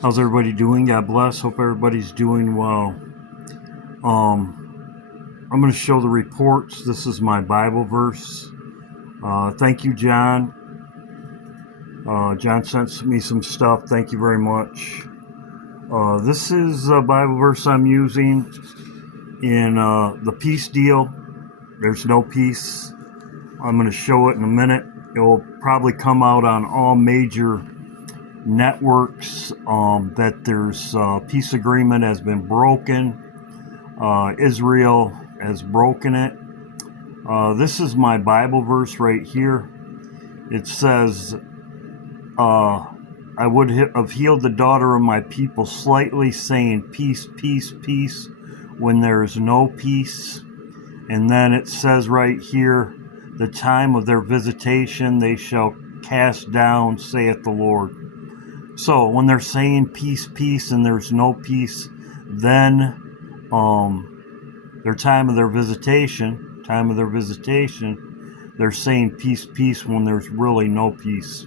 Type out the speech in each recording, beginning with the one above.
How's everybody doing? God bless. Hope everybody's doing well. I'm going to show the reports. This is my Bible verse. Thank you, John. John sent me some stuff. Thank you very much. This is a Bible verse I'm using in the peace deal. There's no peace. I'm going to show it in a minute. It will probably come out on all major networks that there's peace agreement has been broken. Israel has broken it. This is my Bible verse right here. It says, I would have healed the daughter of my people slightly, saying peace, peace, peace, when there is no peace. And then it says right here, the time of their visitation they shall cast down, saith the Lord. So when they're saying peace, peace, and there's no peace, then their time of their visitation, they're saying peace, peace, when there's really no peace.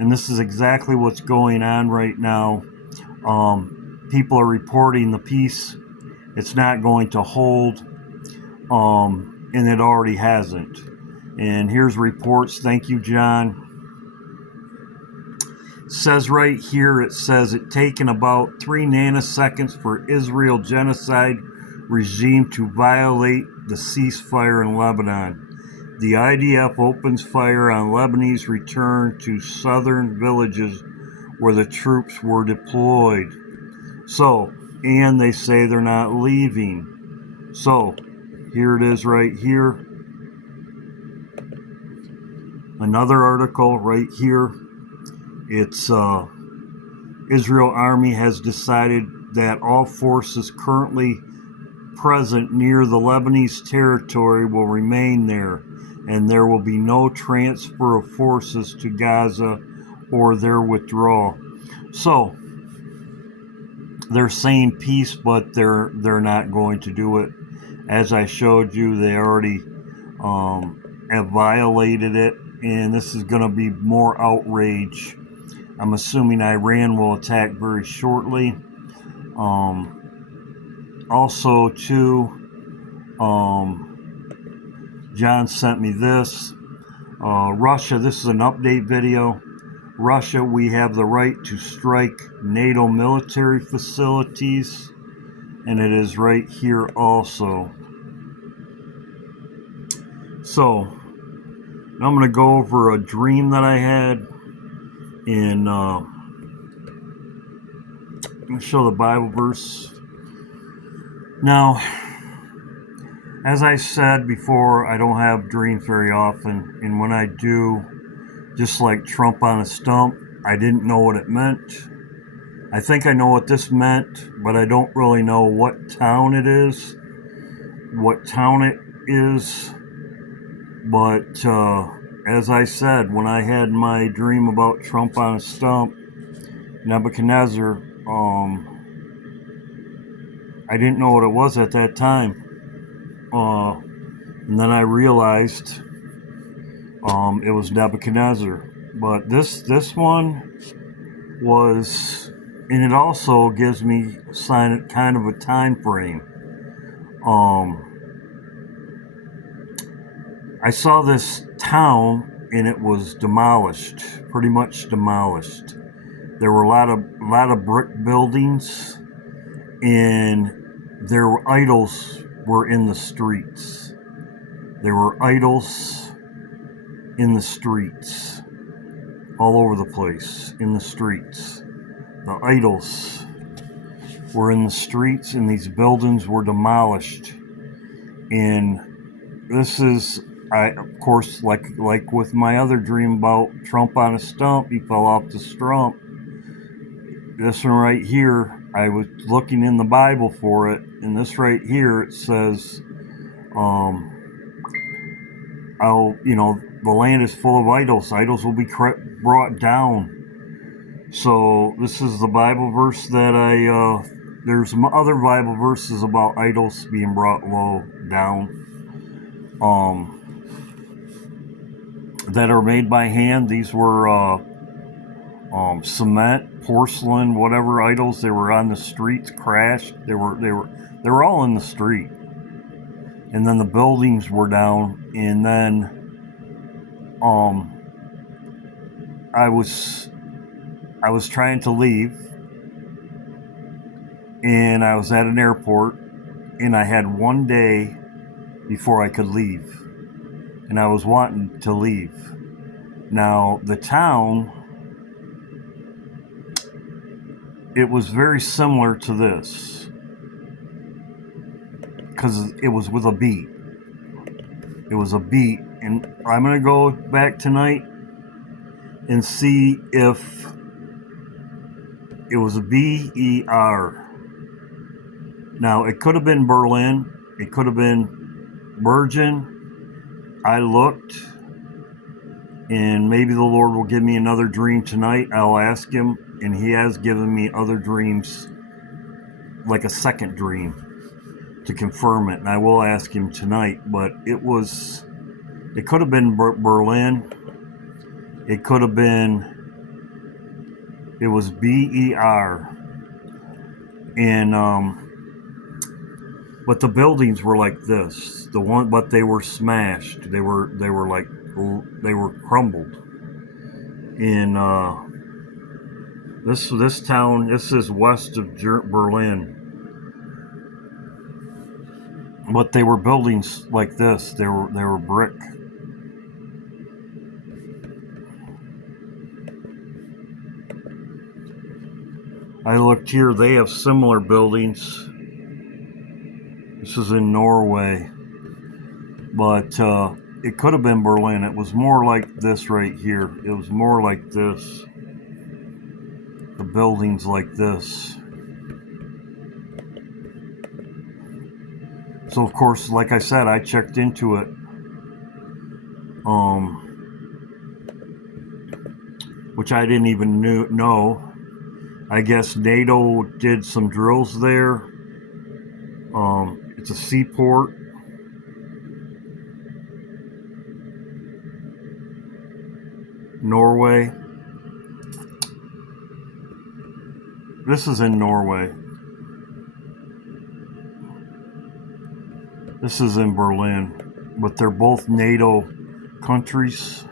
And this is exactly what's going on right now. People are reporting the peace. It's not going to hold, and it already hasn't. And here's reports. Thank you, John. It says right here, it says it taken about 3 nanoseconds for Israel genocide regime to violate the ceasefire in Lebanon. The IDF opens fire on Lebanese return to southern villages where the troops were deployed. So, and they say they're not leaving. So, here it is right here. Another article right here. It's Israel Army has decided that all forces currently present near the Lebanese territory will remain there, and there will be no transfer of forces to Gaza or their withdrawal. So they're saying peace, but they're not going to do it. As I showed you, they already have violated it, and this is going to be more outrage. I'm assuming Iran will attack very shortly. Also, too, John sent me this. Russia, this is an update video. Russia, we have the right to strike NATO military facilities, and it is right here also. So, I'm going to go over a dream that I had in, I'm going to show the Bible verse. Now, as I said before, I don't have dreams very often, and when I do, just like Trump on a stump, I didn't know what it meant. I think I know what this meant, but I don't really know what town it is. But as I said, when I had my dream about Trump on a stump, Nebuchadnezzar, I didn't know what it was at that time. And then I realized it was Nebuchadnezzar. But this one was, and it also gives me kind of a time frame. I saw this town and it was demolished, pretty much demolished. There were a lot of brick buildings, and their idols were in the streets. There were idols in the streets, all over the place, in the streets. The idols were in the streets, and these buildings were demolished. And this is, of course, like with my other dream about Trump on a stump, he fell off the stump. This one right here, I was looking in the Bible for it, and this right here, it says, the land is full of idols. Idols will be brought down. So this is the Bible verse that there's some other Bible verses about idols being brought down. That are made by hand. These were cement, porcelain, whatever idols they were on the streets crashed. They were all in the street, and then the buildings were down. And then I was trying to leave, and I was at an airport, and I had one day before I could leave, and I was wanting to leave. Now the town, it was very similar to this, because it was with a beat. It was a beat, and I'm going to go back tonight and see if it was a BER. Now, it could have been Berlin. It could have been Bergen. I looked, and maybe the Lord will give me another dream tonight. I'll ask him, and he has given me other dreams, like a second dream, to confirm it, and I will ask him tonight. But it could have been Berlin. It could have been, it was BER. And but the buildings were like this. But they were smashed. They were crumbled. And this town, this is west of Berlin. But they were buildings like this. They were brick. I looked here. They have similar buildings. This is in Norway, but it could have been Berlin. It was more like this right here. It was more like this. The buildings like this. So of course, like I said, I checked into it. Which I didn't even know. I guess NATO did some drills there. It's a seaport. Norway. This is in Norway. This is in Berlin. But they're both NATO countries.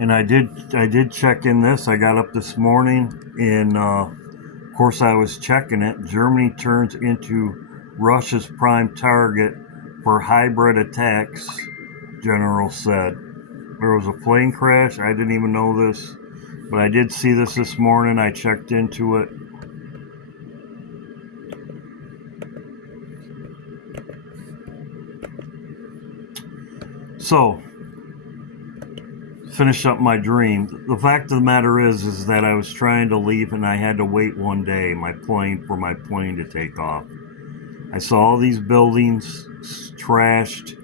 And I did check in this. I got up this morning, and of course I was checking it. Germany turns into Russia's prime target for hybrid attacks, General said. There was a plane crash. I didn't even know this, but I did see this morning. I checked into it. So, finish up my dream. The fact of the matter is that I was trying to leave, and I had to wait one day for my plane to take off. I saw all these buildings trashed.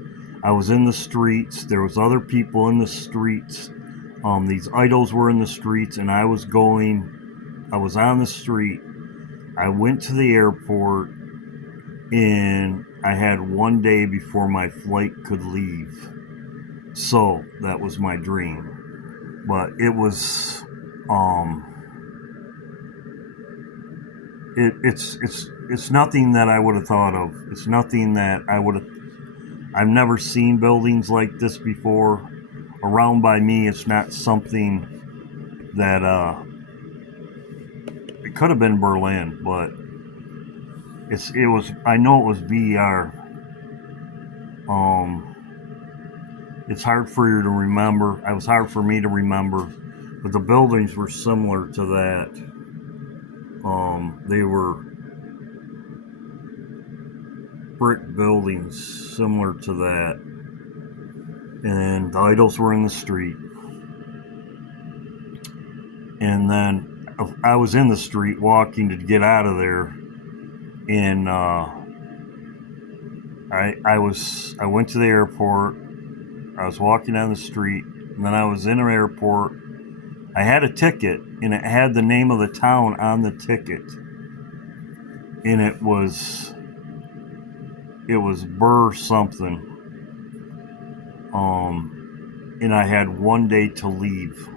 I was in the streets. There was other people in the streets. These idols were in the streets, and I was on the street. I went to the airport, and I had one day before my flight could leave. So that was my dream. But it was it's nothing that I would have thought of. It's nothing that I've never seen buildings like this before. Around by me, it's not something that it could have been Berlin, but it was, I know it was BER. It's hard for you to remember. It was hard for me to remember, but the buildings were similar to that. They were brick buildings similar to that, and the idols were in the street. And then I was in the street walking to get out of there, and I went to the airport. I was walking down the street, and then I was in an airport. I had a ticket, and it had the name of the town on the ticket, and it was Burr something. And I had 1 day to leave.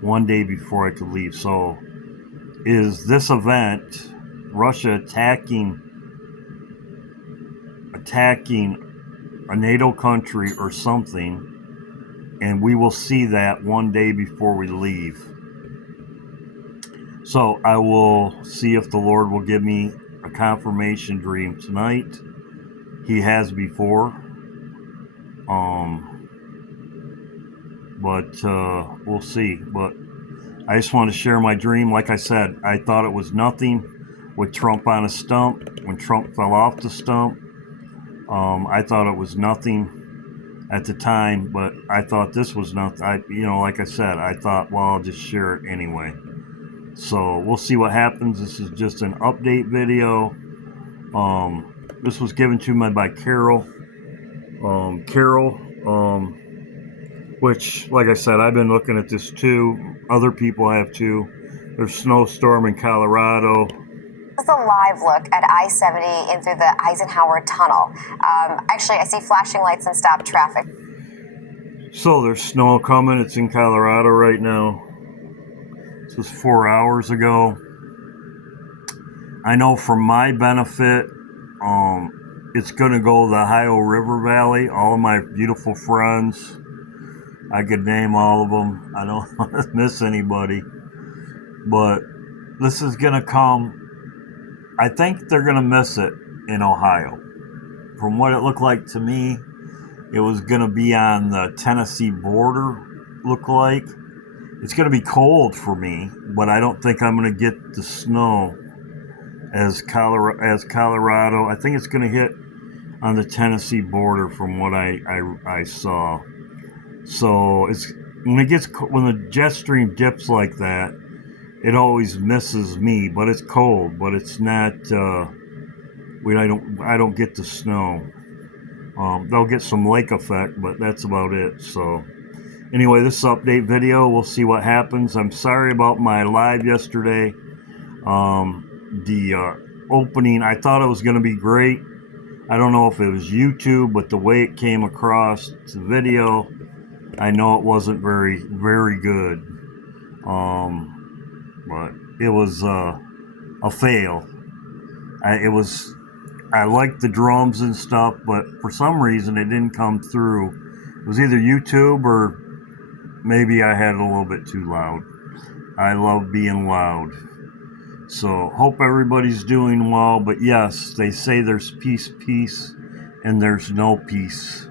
1 day before I could leave. So is this event, Russia attacking a NATO country or something, and we will see that 1 day before we leave. So I will see if the Lord will give me a confirmation dream tonight. He has before. But we'll see. But I just want to share my dream. Like I said, I thought it was nothing with Trump on a stump. When Trump fell off the stump, I thought it was nothing at the time, but I thought this was nothing. Like I said, I thought, well, I'll just share it anyway. So we'll see what happens. This is just an update video. This was given to me by Carol. Which, like I said, I've been looking at this too. Other people have too. There's snowstorm in Colorado. This is a live look at I-70 in through the Eisenhower Tunnel. Actually, I see flashing lights and stopped traffic. So there's snow coming. It's in Colorado right now. This was 4 hours ago. I know for my benefit, it's going to go to the Ohio River Valley. All of my beautiful friends, I could name all of them. I don't want to miss anybody. But this is going to come. I think they're going to miss it in Ohio. From what it looked like to me, it was going to be on the Tennessee border, look like. It's going to be cold for me, but I don't think I'm going to get the snow as Colorado. I think it's going to hit on the Tennessee border from what I saw. So it's when the jet stream dips like that, it always misses me. But it's cold, but it's not. I don't get the snow. They'll get some lake effect, but that's about it. So anyway, this update video, we'll see what happens. I'm sorry about my live yesterday. The opening, I thought it was going to be great. I don't know if it was YouTube, but the way it came across the video, I know it wasn't very, very good. But it was a fail. I liked the drums and stuff, but for some reason it didn't come through. It was either YouTube or maybe I had it a little bit too loud. I love being loud. So hope everybody's doing well, but yes, they say there's peace, and there's no peace.